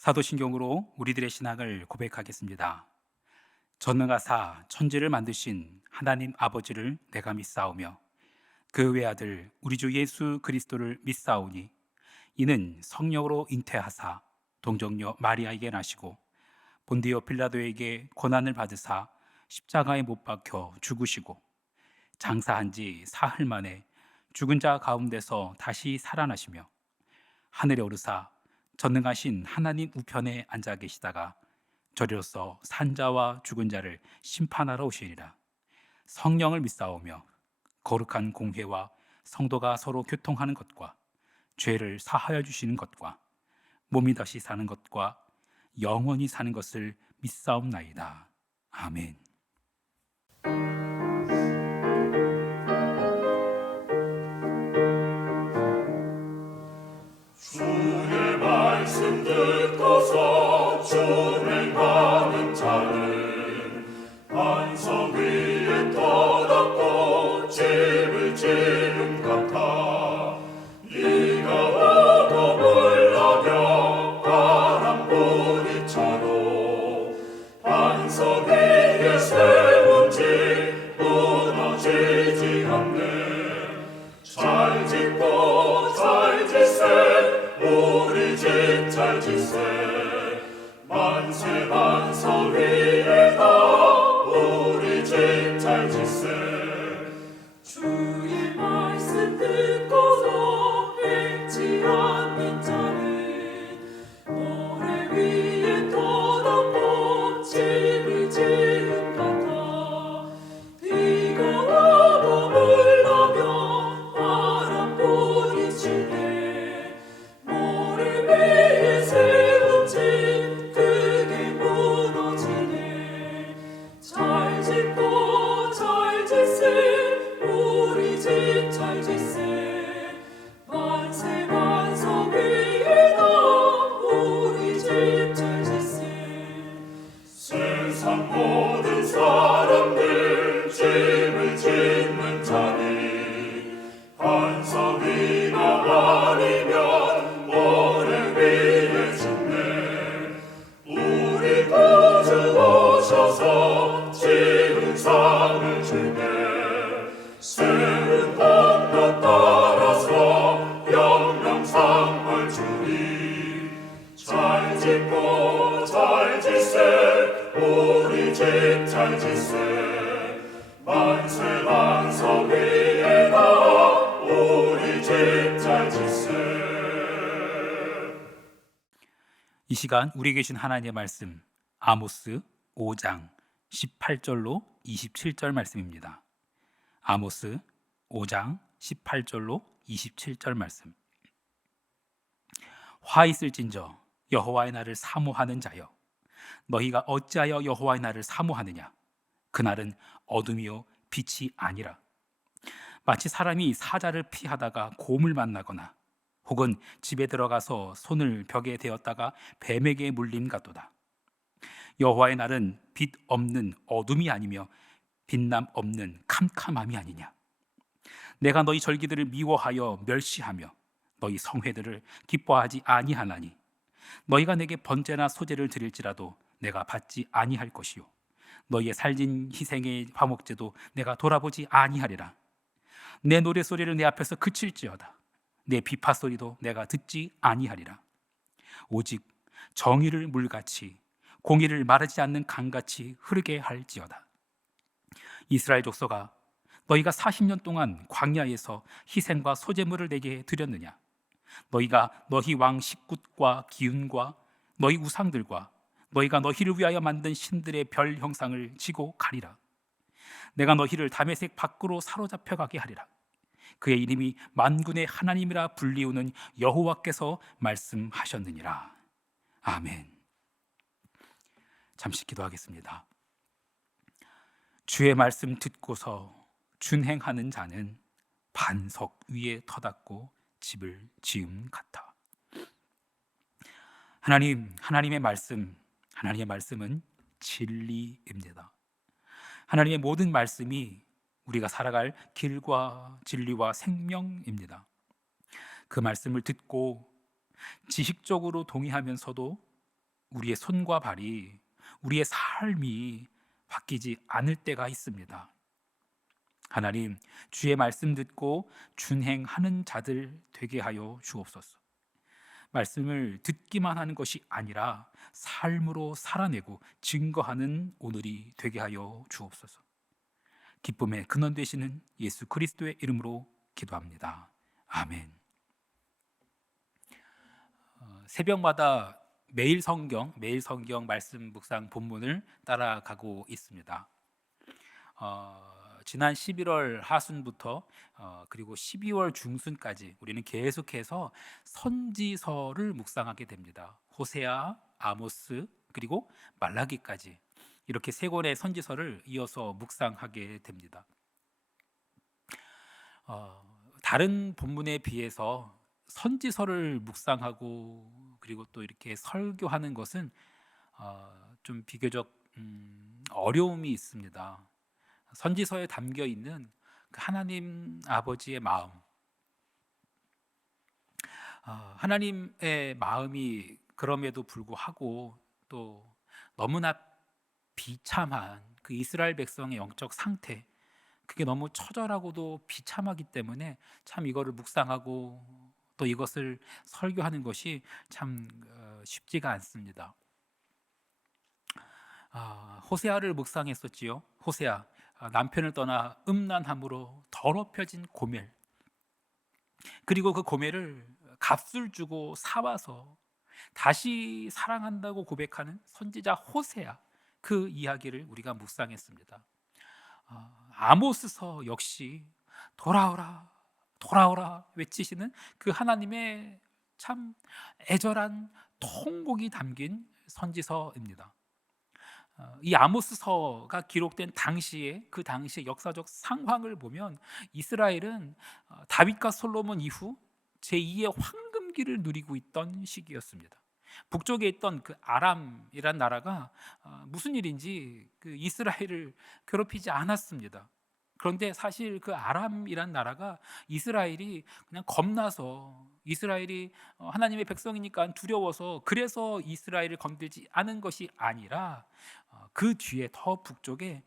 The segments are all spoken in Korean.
사도신경으로 우리들의 신앙을 고백하겠습니다. 전능하사 천지를 만드신 하나님 아버지를 내가 믿사오며 그 외아들 우리 주 예수 그리스도를 믿사오니 이는 성령으로 잉태하사 동정녀 마리아에게 나시고 본디오 빌라도에게 고난을 받으사 십자가에 못 박혀 죽으시고 장사한 지 사흘 만에 죽은 자 가운데서 다시 살아나시며 하늘에 오르사 전능하신 하나님 우편에 앉아 계시다가 저리로서 산자와 죽은 자를 심판하러 오시리라. 성령을 믿사오며 거룩한 공회와 성도가 서로 교통하는 것과 죄를 사하여 주시는 것과 몸이 다시 사는 것과 영원히 사는 것을 믿사옵나이다. 아멘. 주의 말씀 듣고서 준행하는 자는 반석 위에 터닫고 집을 지은 같아. 비가 오고 물나며 바람 부딪혀도 반석 위에 세운 집 무너지지 않네. 잘 짓고 잘 짓세 우리 집 잘 짓세. 만세 반석 위에다 우리 집 잘 짓세. 주의 말씀 듣고서 행치 않는 자는 모래 위에 터닫고 집을 지은 같아. 비가 와도 물나며 바람 부딪히네. 모래 위에 세운 집 크게 무너지네. 잘 짓고 잘 짓세 우리 집 잘 짓세. 만세 반석 위에다 우리 집 잘 짓세. 세상 모든 사람들 집을 짓는 자니 반석 위가 아니면 모래 위에 짓네. 우리 구주 오셔서 지은 상을 주네. 세운 법도 따라서 영영상을 주리. 잘 짓고 잘 짓세 우리 집 잘 짓세. 만세 반석 위에다 우리 집 잘 짓세. 이 시간 우리에게 주신 하나님의 말씀 아모스 5장 18절로 27절 말씀입니다. 아모스 5장 18절로 27절 말씀. 화 있을진저 여호와의 날을 사모하는 자여, 너희가 어찌하여 여호와의 날을 사모하느냐? 그날은 어둠이요 빛이 아니라 마치 사람이 사자를 피하다가 곰을 만나거나 혹은 집에 들어가서 손을 벽에 대었다가 뱀에게 물림 같도다. 여호와의 날은 빛 없는 어둠이 아니며 빛남 없는 캄캄함이 아니냐? 내가 너희 절기들을 미워하여 멸시하며 너희 성회들을 기뻐하지 아니하나니 너희가 내게 번제나 소제를 드릴지라도 내가 받지 아니할 것이요 너희의 살진 희생의 화목제도 내가 돌아보지 아니하리라. 내 노래소리를 내 앞에서 그칠지어다. 내 비파소리도 내가 듣지 아니하리라. 오직 정의를 물같이 공의를 마르지 않는 강같이 흐르게 할지어다. 이스라엘 족속아, 너희가 40년 동안 광야에서 희생과 소제물을 내게 드렸느냐? 너희가 너희 왕 식굿과 기운과 너희 우상들과 너희가 너희를 위하여 만든 신들의 별 형상을 지고 가리라. 내가 너희를 다메섹 밖으로 사로잡혀 가게 하리라. 그의 이름이 만군의 하나님이라 불리우는 여호와께서 말씀하셨느니라. 아멘. 잠시 기도하겠습니다. 주의 말씀 듣고서 준행하는 자는 반석 위에 터닫고 집을 지음 같아. 하나님의 말씀은 진리입니다. 하나님의 모든 말씀이 우리가 살아갈 길과 진리와 생명입니다. 그 말씀을 듣고 지식적으로 동의하면서도 우리의 손과 발이, 우리의 삶이 바뀌지 않을 때가 있습니다. 하나님, 주의 말씀 듣고 준행하는 자들 되게 하여 주옵소서. 말씀을 듣기만 하는 것이 아니라 삶으로 살아내고 증거하는 오늘이 되게 하여 주옵소서. 기쁨의 근원 되시는 예수 그리스도의 이름으로 기도합니다. 아멘. 새벽마다 매일 성경 말씀 묵상 본문을 따라가고 있습니다. 지난 11월 하순부터 그리고 12월 중순까지 우리는 계속해서 선지서를 묵상하게 됩니다. 호세아, 아모스, 그리고 말라기까지 이렇게 세 권의 선지서를 이어서 묵상하게 됩니다. 다른 본문에 비해서 선지서를 묵상하고 그리고 또 이렇게 설교하는 것은 좀 비교적 어려움이 있습니다. 선지서에 담겨 있는 그 하나님 아버지의 마음, 하나님의 마음이 그럼에도 불구하고 또 너무나 비참한 그 이스라엘 백성의 영적 상태, 그게 너무 처절하고도 비참하기 때문에 참 이거를 묵상하고 또 이것을 설교하는 것이 참 쉽지가 않습니다. 호세아를 묵상했었지요. 호세아, 남편을 떠나 음란함으로 더럽혀진 고멜, 그리고 그 고멜을 값을 주고 사와서 다시 사랑한다고 고백하는 선지자 호세아, 그 이야기를 우리가 묵상했습니다. 아모스서 역시 돌아오라 돌아오라 외치시는 그 하나님의 참 애절한 통곡이 담긴 선지서입니다. 이 아모스서가 기록된 당시의 그 당시의 역사적 상황을 보면 이스라엘은 다윗과 솔로몬 이후 제2의 황금기를 누리고 있던 시기였습니다. 북쪽에 있던 그 아람이란 나라가 무슨 일인지 그 이스라엘을 괴롭히지 않았습니다. 그런데 사실 그 아람이란 나라가 이스라엘이 그냥 겁나서, 이스라엘이 하나님의 백성이니까 두려워서 그래서 이스라엘을 건들지 않은 것이 아니라 그 뒤에 더 북쪽에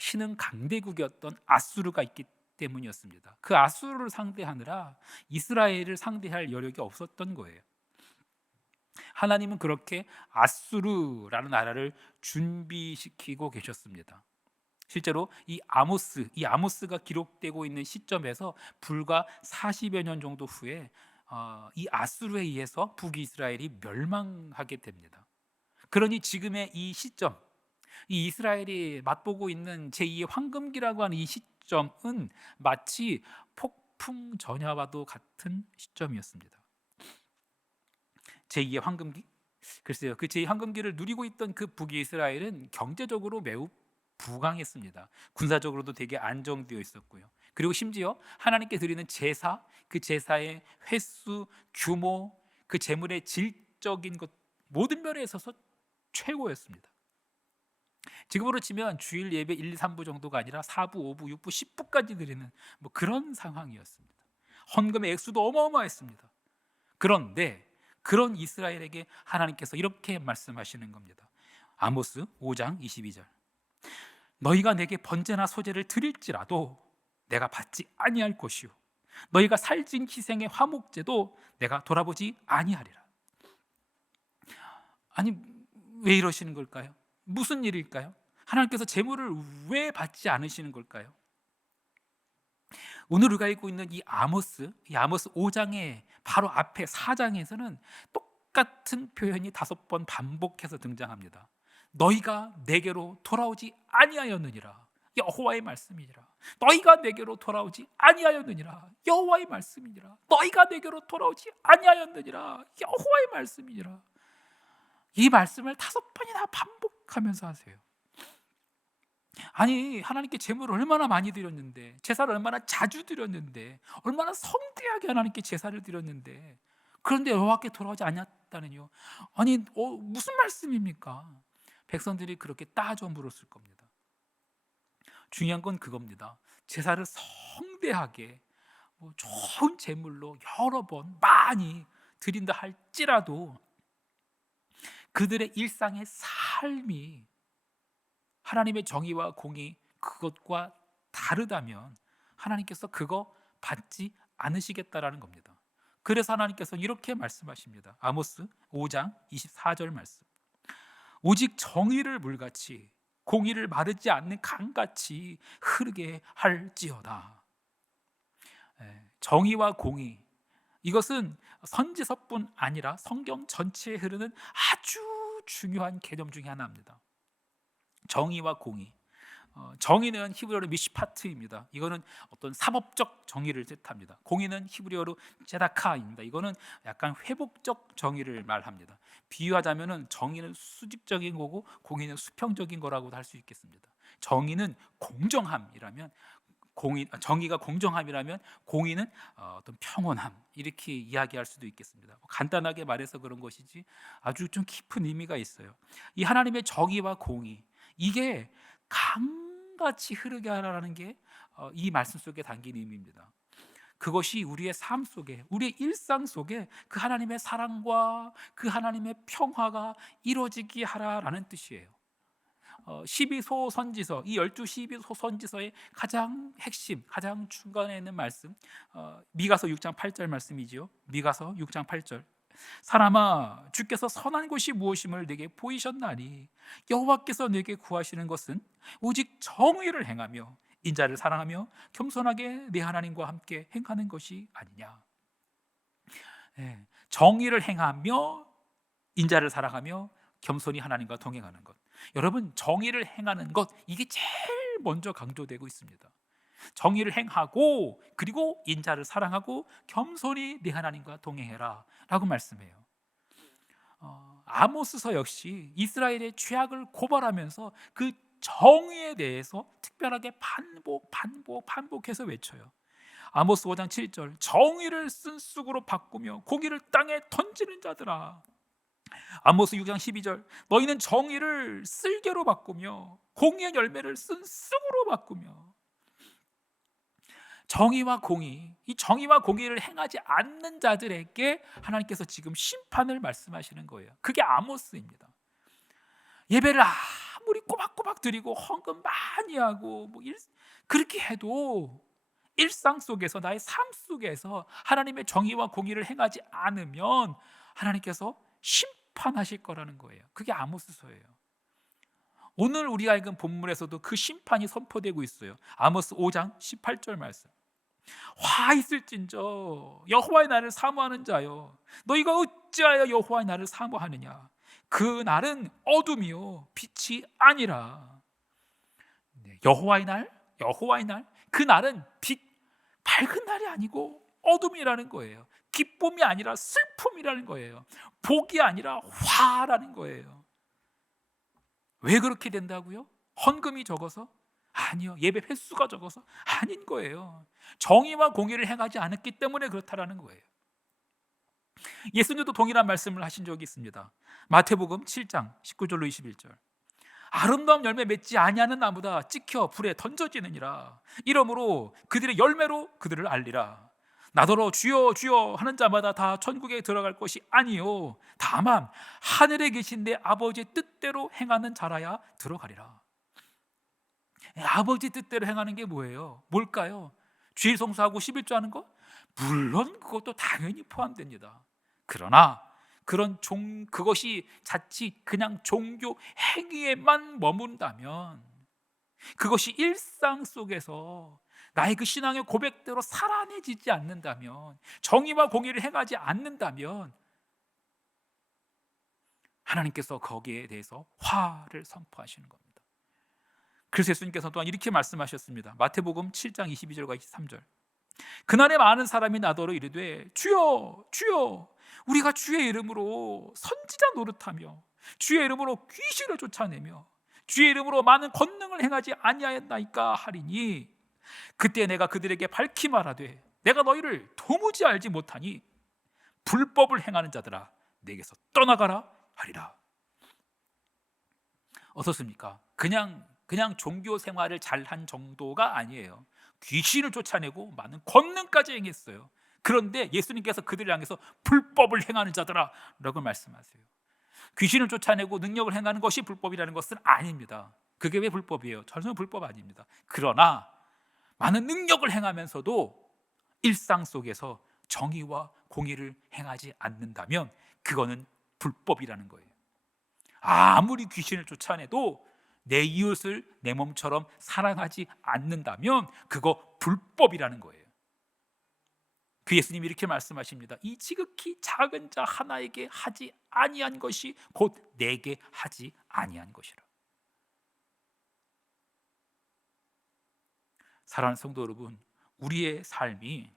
신흥 강대국이었던 아수르가 있기 때문이었습니다. 그 아수르를 상대하느라 이스라엘을 상대할 여력이 없었던 거예요. 하나님은 그렇게 아수르라는 나라를 준비시키고 계셨습니다. 실제로 이 아모스가 기록되고 있는 시점에서 불과 40여 년 정도 후에 이 아수르에 의해서 북이스라엘이 멸망하게 됩니다. 그러니 지금의 이 시점, 이 이스라엘이 맛보고 있는 제2의 황금기라고 하는 이 시점은 마치 폭풍 전야와도 같은 시점이었습니다. 제2의 황금기? 글쎄요, 그 제2의 황금기를 누리고 있던 그 북이스라엘은 경제적으로 매우 부강했습니다. 군사적으로도 되게 안정되어 있었고요. 그리고 심지어 하나님께 드리는 제사, 그 제사의 횟수, 규모, 그 제물의 질적인 것, 모든 면에 있어서 최고였습니다. 지금으로 치면 주일 예배 1, 2, 3부 정도가 아니라 4부, 5부, 6부, 10부까지 드리는 뭐 그런 상황이었습니다. 헌금의 액수도 어마어마했습니다. 그런데 그런 이스라엘에게 하나님께서 이렇게 말씀하시는 겁니다. 아모스 5장 22절. 너희가 내게 번제나 소제를 드릴지라도 내가 받지 아니할 것이요 너희가 살진 희생의 화목제도 내가 돌아보지 아니하리라. 아니, 왜 이러시는 걸까요? 무슨 일일까요? 하나님께서 제물을 왜 받지 않으시는 걸까요? 오늘 우리가 읽고 있는 이 아모스 5장의 바로 앞에 4장에서는 똑같은 표현이 5번 반복해서 등장합니다. 너희가 내게로 돌아오지 아니하였느니라. 여호와의 말씀이니라. 너희가 내게로 돌아오지 아니하였느니라. 여호와의 말씀이니라. 너희가 내게로 돌아오지 아니하였느니라. 여호와의 말씀이니라. 이 말씀을 5번이나 반복하면서 하세요. 아니, 하나님께 제물을 얼마나 많이 드렸는데, 제사를 얼마나 자주 드렸는데, 얼마나 성대하게 하나님께 제사를 드렸는데, 그런데 여호와께 돌아오지 않았다는요. 아니, 무슨 말씀입니까? 백성들이 그렇게 따져 물었을 겁니다. 중요한 건 그겁니다. 제사를 성대하게 좋은 제물로 여러 번 많이 드린다 할지라도 그들의 일상의 삶이 하나님의 정의와 공의 그것과 다르다면 하나님께서 그거 받지 않으시겠다라는 겁니다. 그래서 하나님께서 이렇게 말씀하십니다. 아모스 5장 24절 말씀. 오직 정의를 물같이 공의를 마르지 않는 강같이 흐르게 할지어다. 정의와 공의, 이것은 선지서뿐 아니라 성경 전체에 흐르는 아주 중요한 개념 중에 하나입니다. 정의와 공의. 정의는 히브리어로 미시파트입니다. 이거는 어떤 사법적 정의를 뜻합니다. 공의는 히브리어로 제다카입니다. 이거는 약간 회복적 정의를 말합니다. 비유하자면은 정의는 수직적인 거고 공의는 수평적인 거라고도 할 수 있겠습니다. 정의는 공정함이라면 정의가 공정함이라면 공의는 어떤 평온함, 이렇게 이야기할 수도 있겠습니다. 간단하게 말해서 그런 것이지 아주 좀 깊은 의미가 있어요. 이 하나님의 정의와 공의, 이게 강같이 흐르게 하라는 게 이 말씀 속에 담긴 의미입니다. 그것이 우리의 삶 속에, 우리의 일상 속에 그 하나님의 사랑과 그 하나님의 평화가 이루어지게 하라라는 뜻이에요. 12소선지서, 이 12소선지서의 가장 핵심, 가장 중간에 있는 말씀, 미가서 6장 8절 말씀이지요. 미가서 6장 8절. 사람아, 주께서 선한 것이 무엇임을 내게 보이셨나니 여호와께서 내게 구하시는 것은 오직 정의를 행하며 인자를 사랑하며 겸손하게 내 하나님과 함께 행하는 것이 아니냐. 정의를 행하며 인자를 사랑하며 겸손히 하나님과 동행하는 것. 여러분, 정의를 행하는 것, 이게 제일 먼저 강조되고 있습니다. 정의를 행하고 그리고 인자를 사랑하고 겸손히 네 하나님과 동행해라 라고 말씀해요. 아모스서 역시 이스라엘의 죄악을 고발하면서 그 정의에 대해서 특별하게 반복해서 외쳐요. 아모스 5장 7절. 정의를 쓴쑥으로 바꾸며 고기를 땅에 던지는 자들아. 아모스 6장 12절. 너희는 정의를 쓸개로 바꾸며 공의의 열매를 쓴쑥으로 바꾸며. 정의와 공의, 이 정의와 공의를 행하지 않는 자들에게 하나님께서 지금 심판을 말씀하시는 거예요. 그게 아모스입니다. 예배를 아무리 꼬박꼬박 드리고 헌금 많이 하고 그렇게 해도 일상 속에서, 나의 삶 속에서 하나님의 정의와 공의를 행하지 않으면 하나님께서 심판하실 거라는 거예요. 그게 아모스서예요. 오늘 우리가 읽은 본문에서도 그 심판이 선포되고 있어요. 아모스 5장 18절 말씀. 화 있을진저 여호와의 날을 사모하는 자여, 너희가 어찌하여 여호와의 날을 사모하느냐. 그 날은 어둠이요 빛이 아니라. 여호와의 날, 그 날은 밝은 날이 아니고 어둠이라는 거예요. 기쁨이 아니라 슬픔이라는 거예요. 복이 아니라 화라는 거예요. 왜 그렇게 된다고요? 헌금이 적어서? 아니요. 예배 횟수가 적어서? 아닌 거예요. 정의와 공의를 행하지 않았기 때문에 그렇다라는 거예요. 예수님도 동일한 말씀을 하신 적이 있습니다. 마태복음 7장 19절로 21절. 아름다운 열매 맺지 아니하는 나무다 찍혀 불에 던져지느니라. 이러므로 그들의 열매로 그들을 알리라. 나더러 주여 주여 하는 자마다 다 천국에 들어갈 것이 아니요 다만 하늘에 계신 내 아버지의 뜻대로 행하는 자라야 들어가리라. 아버지 뜻대로 행하는 게 뭐예요? 뭘까요? 주일 성수하고 11조 하는 거? 물론 그것도 당연히 포함됩니다. 그러나 그것이 자칫 그냥 종교 행위에만 머문다면, 그것이 일상 속에서 나의 그 신앙의 고백대로 살아내지지 않는다면, 정의와 공의를 행하지 않는다면 하나님께서 거기에 대해서 화를 선포하시는 겁니다. 그래서 예수님께서 또한 이렇게 말씀하셨습니다. 마태복음 7장 22절과 23절. 그날에 많은 사람이 나더러 이르되 주여 주여 우리가 주의 이름으로 선지자 노릇하며 주의 이름으로 귀신을 쫓아내며 주의 이름으로 많은 권능을 행하지 아니하였나이까 하리니, 그때 내가 그들에게 밝히 말하되 내가 너희를 도무지 알지 못하니 불법을 행하는 자들아 내게서 떠나가라 하리라. 어떻습니까? 그냥 종교 생활을 잘한 정도가 아니에요. 귀신을 쫓아내고 많은 권능까지 행했어요. 그런데 예수님께서 그들을 향해서 불법을 행하는 자들아 라고 말씀하세요. 귀신을 쫓아내고 능력을 행하는 것이 불법이라는 것은 아닙니다. 그게 왜 불법이에요? 전혀 불법 아닙니다. 그러나 많은 능력을 행하면서도 일상 속에서 정의와 공의를 행하지 않는다면 그거는 불법이라는 거예요. 아무리 귀신을 쫓아내도 내 이웃을 내 몸처럼 사랑하지 않는다면 그거 불법이라는 거예요. 그 예수님이 이렇게 말씀하십니다. 이 지극히 작은 자 하나에게 하지 아니한 것이 곧 내게 하지 아니한 것이라. 사랑하는 성도 여러분, 우리의 삶이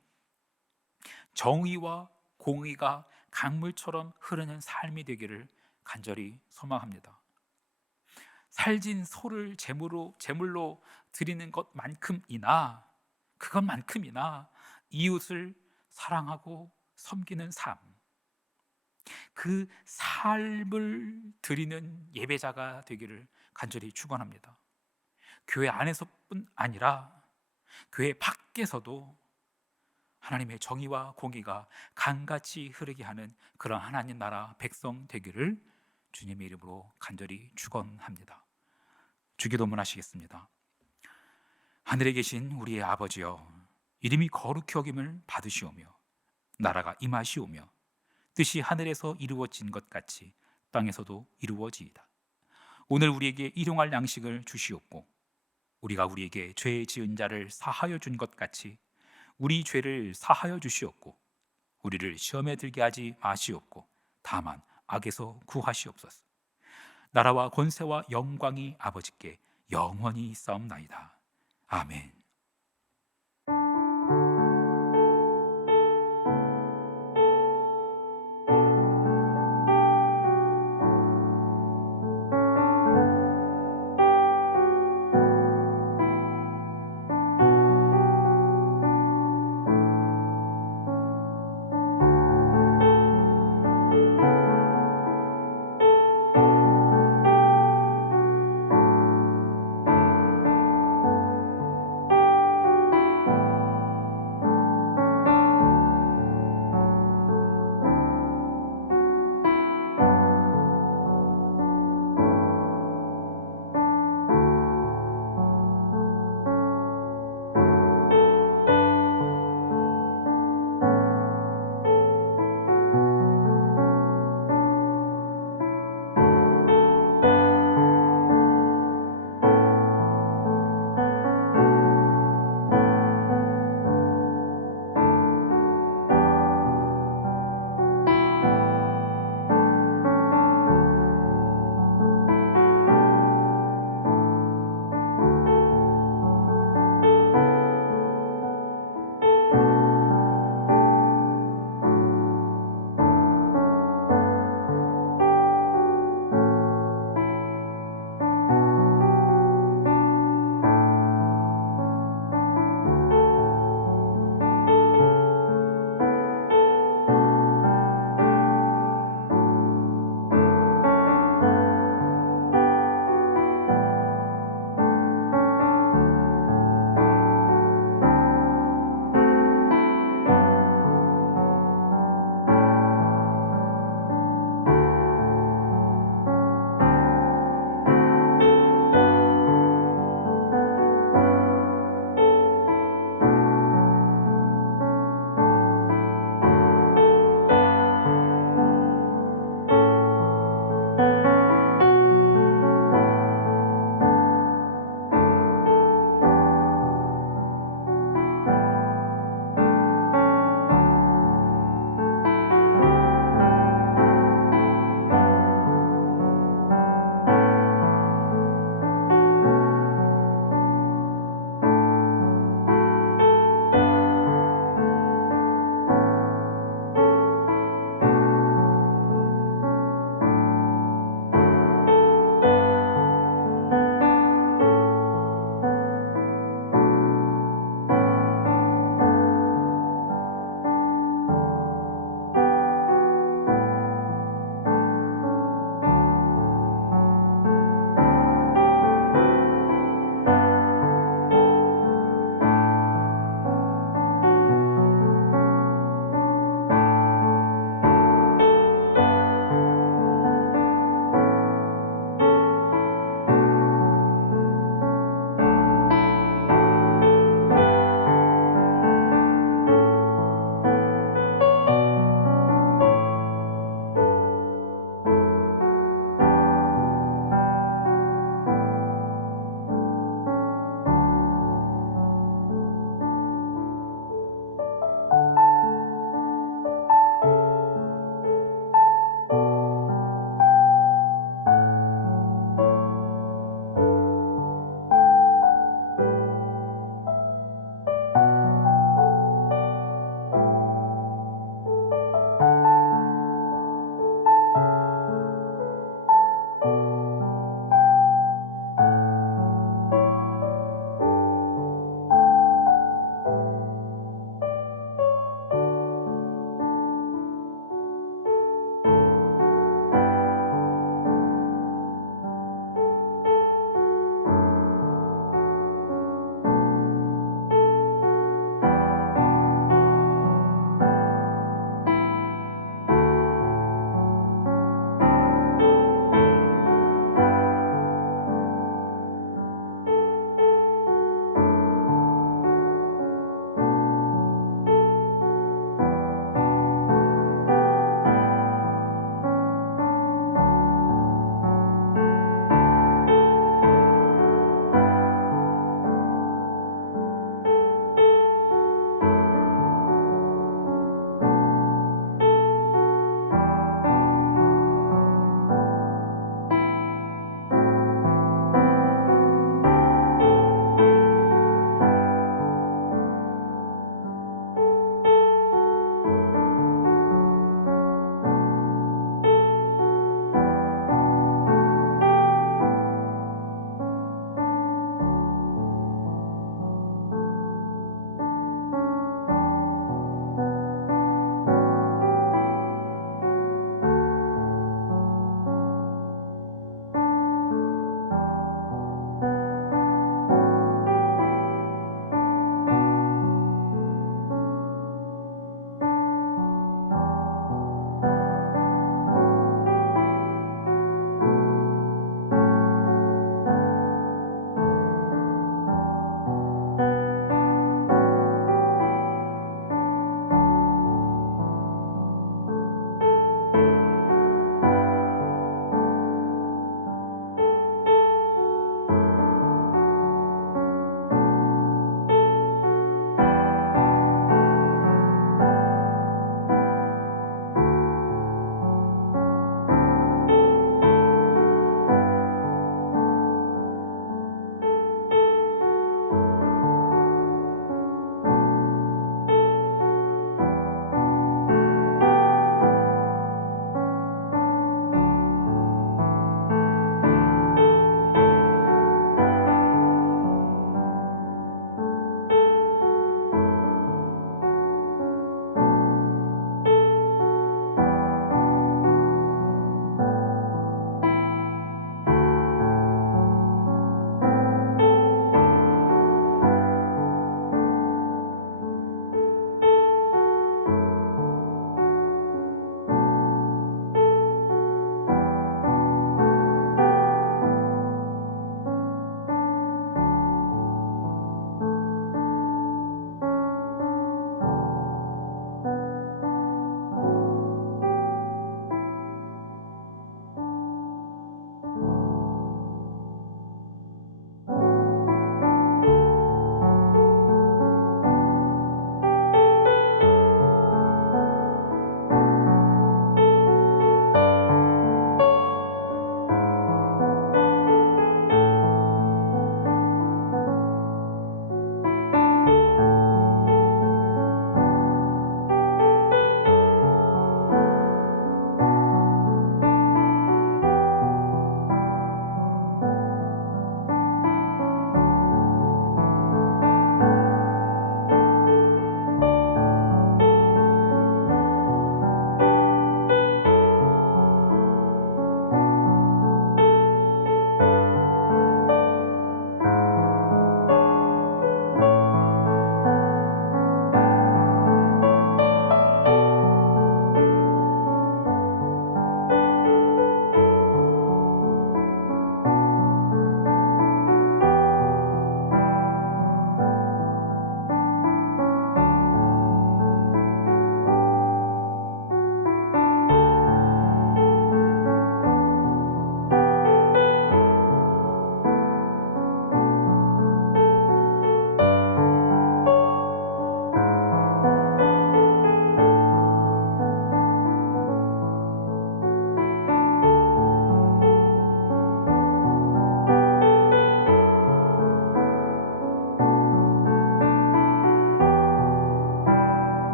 정의와 공의가 강물처럼 흐르는 삶이 되기를 간절히 소망합니다. 살진 소를 제물로 드리는 것만큼이나 그것만큼이나 이웃을 사랑하고 섬기는 삶, 그 삶을 드리는 예배자가 되기를 간절히 축원합니다. 교회 안에서뿐 아니라 교회 밖에서도 하나님의 정의와 공의가 강같이 흐르게 하는 그런 하나님 나라 백성 되기를 주님의 이름으로 간절히 축원합니다. 주기도문 하시겠습니다. 하늘에 계신 우리의 아버지여, 이름이 거룩히 여김을 받으시오며 나라가 임하시오며 뜻이 하늘에서 이루어진 것 같이 땅에서도 이루어지이다. 오늘 우리에게 일용할 양식을 주시옵고 우리가 우리에게 죄 지은 자를 사하여 준 것 같이 우리 죄를 사하여 주시옵고 우리를 시험에 들게 하지 마시옵고 다만 악에서 구하시옵소서. 나라와 권세와 영광이 아버지께 영원히 있사옵나이다. 아멘.